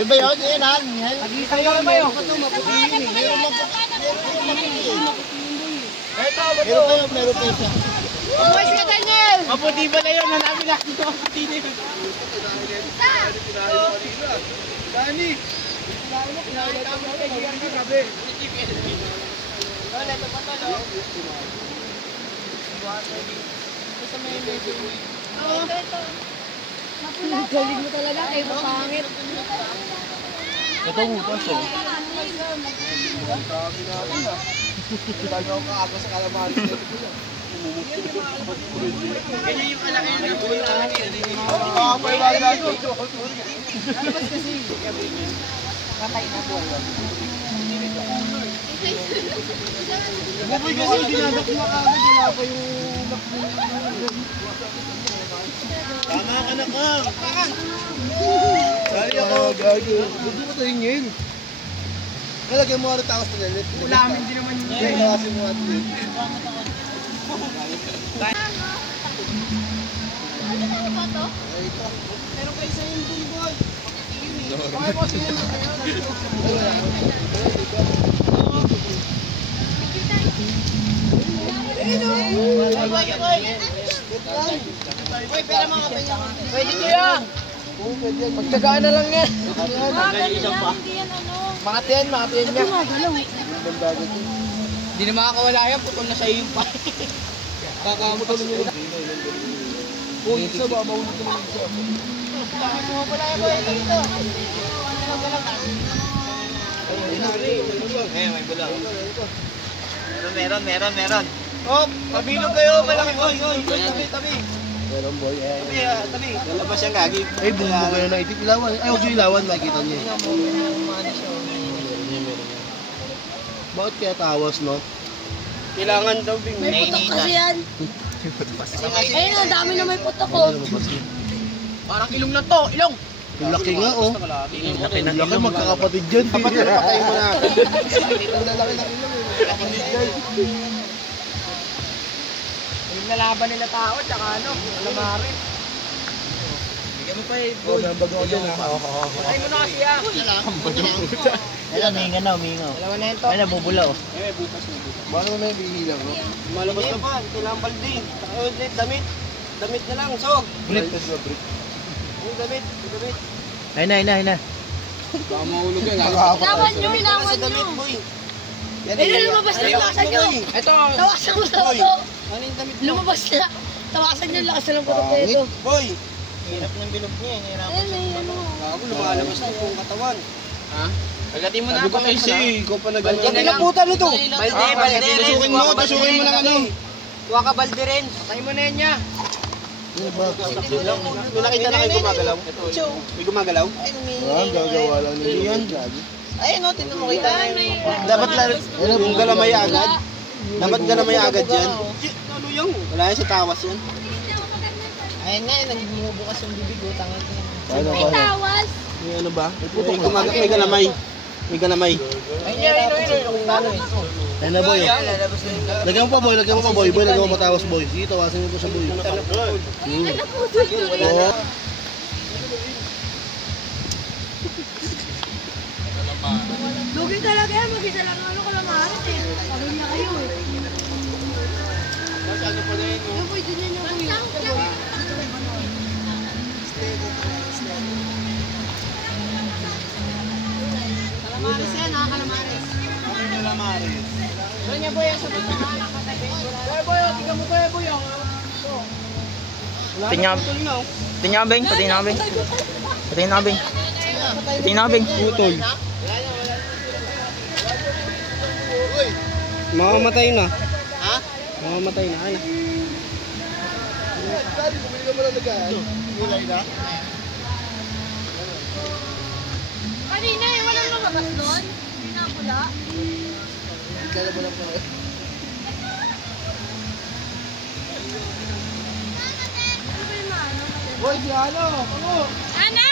Iba yun, yun ha. Kayo ba yun? Meron kayo siya. Boys ka, Daniel! Maputi ba na yun? Hanapin natin ito maputi na yun. Dani! Galing mo talaga, kayo pangit. Ito butas oh. Bago ako kaaga sa calamari. Ganyan yung kalaki na buhay namin. Patay na po. Buboy kasi dinadak mo kagad. Wala pa yung... Tama ka na ka! Dali ako! Gago! Hindi mo tahingin. Nalagyan mo ano tawas na nalit. Ulamin din naman yun. Kaya nakasin mo natin yun. Meron kayo sa yung bulbol. Okay po, sige mo. Uy, pera mga kapenya. Pwede ko yan. Oo, pwede yan. Magtsagaan na lang yan. Mga tiyan niya. Hindi na makakawala yan, putol na sa'yo yung pa. Kakamutan mo yun. Uy, isa ba? Maulog naman isa. Pumapala yan, boy. Ito dito. May bulang. Meron. Oh, pabilog kayo. Malaki. Oy. Tabi. Meron boy. Tabi. Lalabas siyang gagi. Ay, bumubo kayo na itik. Ilawan. Ay, huwag yung ilawan. Makikita niya. Bakit kaya tawas, no? Kailangan daw bing. May putok kasi yan. Ayun, ang dami na may putok ko. Parang ilong lang to. Ilong. Yung laki nga, oh. Yung laki magkakapatid dyan. Kapatid na patay mo na. Ang lalaki ng ilong, eh. Kapatid dyan. Yung nalaban nila tao, tsaka ano, alamari. Bigyan mo pa eh. Oh, may bago ko dyan, ha? Patay mo na kasi yan. Ayan, uminga na. Dalawa na yun to. Ay, nabubula oh. Butas na. Paano mo na yung bihilang, no? Malabas na pa. Kailangan balde. Ulit, damit. Damit na lang. Sog. Brick. Brick. Yung damit. Ayun na. Baka mahulog yan. Inawan nyo, Damit inawan sa damit, nyo. boy. Ayun, lumabas na, tawasan nyo. Ito. Tawasan mo na ito. Ano yung damit mo? Lumabas na. Tawasan nyo, lakas na lang putok na ito. Boy. Hirap ng bilog niya. Ayun, may ano. Ako, lumalabas na yung katawan. Ha? Pagatin mo na. Sabi ko kasi, ikaw pa nag-ano. Ang inaputan nito. Balde. Tusukin mo lang ano. Kuha ka balde rin. Patay mo na yan niya. Ano ba? May nakita na kayo gumagalaw? May gumagalaw? Gagawa lang nila yan. Ayun o, tingnan mo kita na yun. Dapat yung galamay agad. Dapat galamay agad yan. Ano yung? Wala yan sa tawas yan. Ayun nga, nagbubukas yung bibig o. Tangat yan. May tawas. May ano ba? May galamay. May galamay. Ayun. Ayun na, boy. Lagyan mo pa, boy. Boy, lagyan mo matawas, boy. Sige, tawasin mo po sa boy. Oo. Lugi talaga yan, mag-isa lang ano ko lang maarit eh. Pagod na kayo eh. Yung boy, dun yan yung boy. Kalamaris yan ha, kalamaris. Doon niya boy, sa mga anak katabi. Boy, tingnan mo boy. Tinyabing. Putol. Mamamatay na. Ha? Mamamatay na. Ano? Bumili ka mo lang nagkaan. Kulay na. Kanina eh, walang lumabas doon. Hindi na pula. Kaya mo lang po. Boy, si ano? Ano? Ana!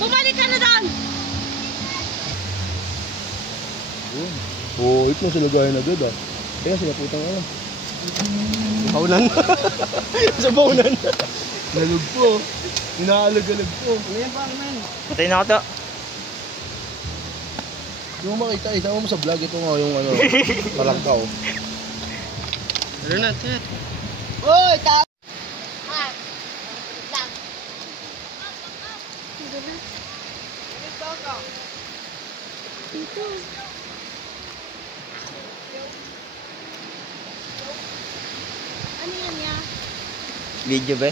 Bumalik ka na doon! Oh, ito na sila gaya na agad ah. Kaya sila putang ano. Baunan. Sa baunan. Nalug po. Inaalag-alag po. Ngayon pa, man. Patay na ako to. Yung makita, isama mo sa vlog ito nga yung ano, palangkaw. Ano na, tet? Uy, tama! Dito. Ano yan ya? Video ba?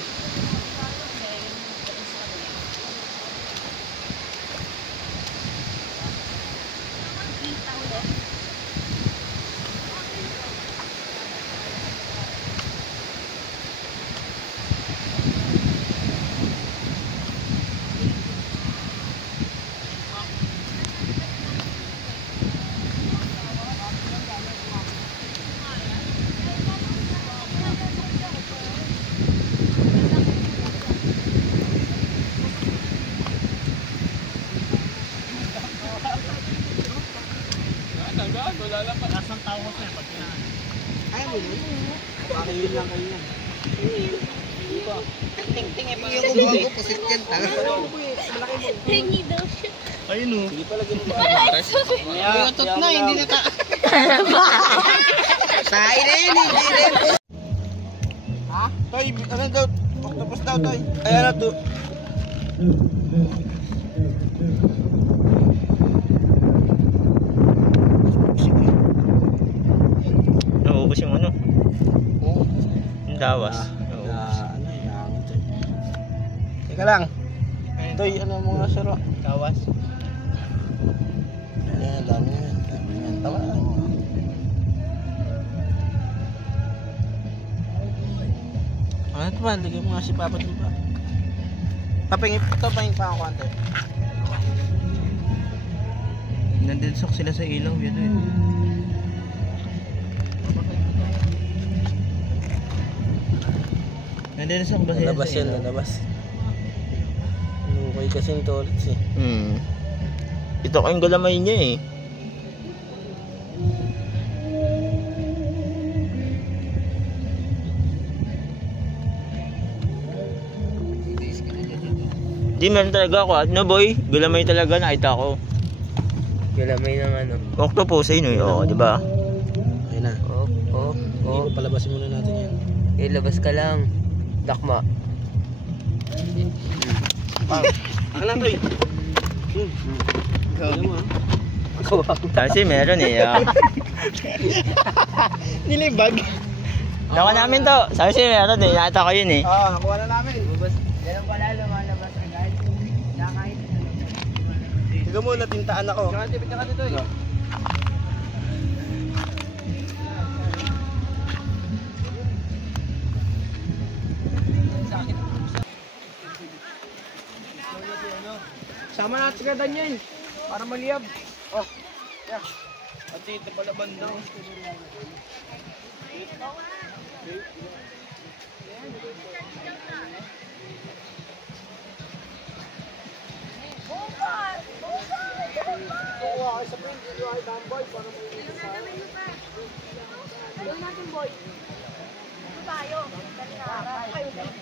Ay, mo yun? Baka yun lang kayo yan. Ting-ting eh. Yung umago, pusit yan. Tingi daw siya. Ayun o. Hindi pala ganun ba? Utot na, hindi na ta... Sahi rin, hindi rin. Ha? Toy, ano daw? Octopus daw, Toy. Ay, ano to? Naubos yung ano? Yung dawas. Ano yan? Teka lang. Toy, ano mo nga saro? Kawas. Ayan, dami yan. Dami yan. Tama na. Ano ito ba? Lagyan mo nga si Papa dito pa. Papingin pa ako konti. Nandensok sila sa ilaw. Yan eh. Nandensok ba sila Lalabas sa yan, ilaw? lalabas. Lukay kasing toilets eh. Ito kayong galamay niya eh. Di meron talaga ako. Ano boy? Galamay talaga nakita ko. Galamay ng ano. Octopus ayun eh. Oo, di ba? Ayun na. Hindi ko palabasin muna natin yan. Ilabas ka lang. Dakma. Ako lang, Toy. Gawin mo ah. Kasi meron eh. Nilibag. Naka namin to. Sabi siya meron eh. Nakita ko yun eh. Oo, nakuha na namin. Ganun pala lumalabas agad. Nakahit. Tignan mo, natintaan ako. Tsaka ka dito eh. Sama natin ka ganyan. Para maliyab. Oh. Yeah. At dito pala bandang. Gawin natin boy. Ito tayo. Dali na.